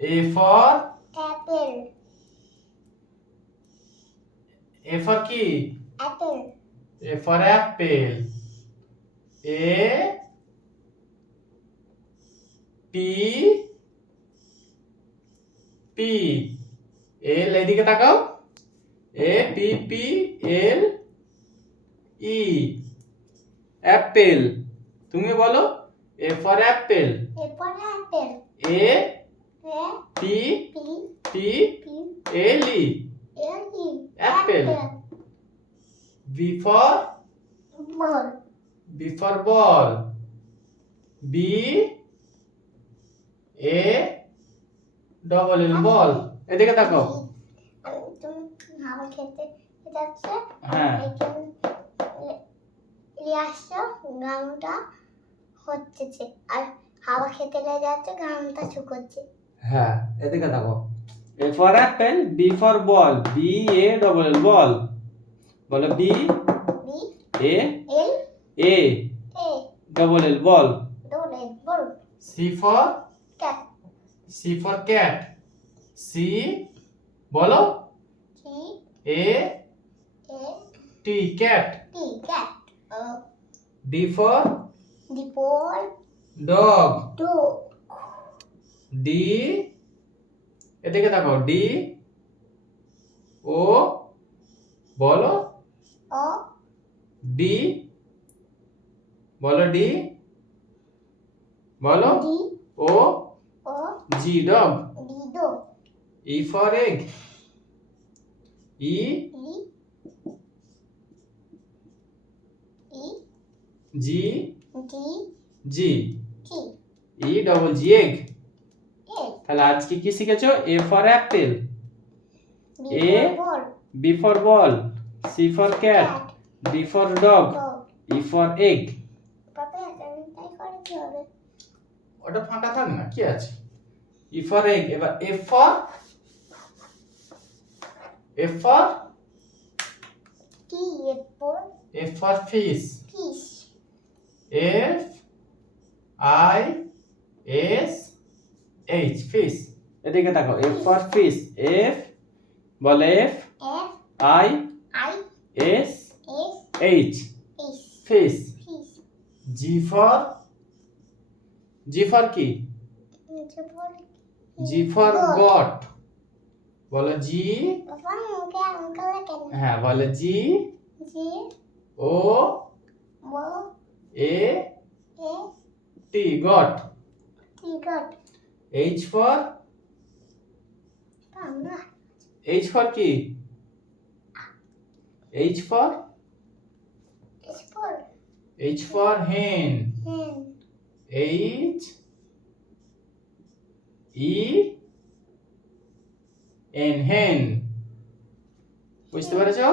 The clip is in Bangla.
A for apple. A for কি? Apple. A for apple. A P P L এদিকে তাকাও। A P P L E Apple. তুমি বলো A for apple. A for apple. A A P P P P L E L E. apple. B for Ball. ball. B A double L ball. এদিকে তাকাও। তুমি হাওয়া খেতে যাচ্ছে। হ্যাঁ। আসছে গানটা হচ্ছে আর হাওয়া খেতে যাচ্ছে গানটা শুকোচ্ছে। হ্যাঁ, এদিকে তাকাও। A for apple, B for ball. B A double L ball. বলো B B A L A A double L ball. double ball. C for cat. C for cat. C বলো T A A T cat. T cat. D for D for dog. dog. D এদিকে তাকাও। D O বলো O D বলো D বলো D O O G dog. D dog. E for egg. E E E G D G T E double G egg. egg. তাহলে আজকে কি শিখেছো? A for apple, B A for ball. B for ball, C for cat, D for dog, Dog. E for egg. পাপা তাই করে কি হবে? ওটা ফাঁকা থাক না, কি আছে? E for egg. এবার F for T for F for fish. fish. F I S H fish. এদিকে তাকাও। F for fish. F বলে F F I I S S H H fish. fish. G for কি? G for goat. বলো G পাপা মুখে আঙ্কেল কেন? হ্যাঁ বলো G G O O A A T goat. T got. H for আমরা কি? H for is for hen. hen. H E N hen. বুঝতে পেরেছো?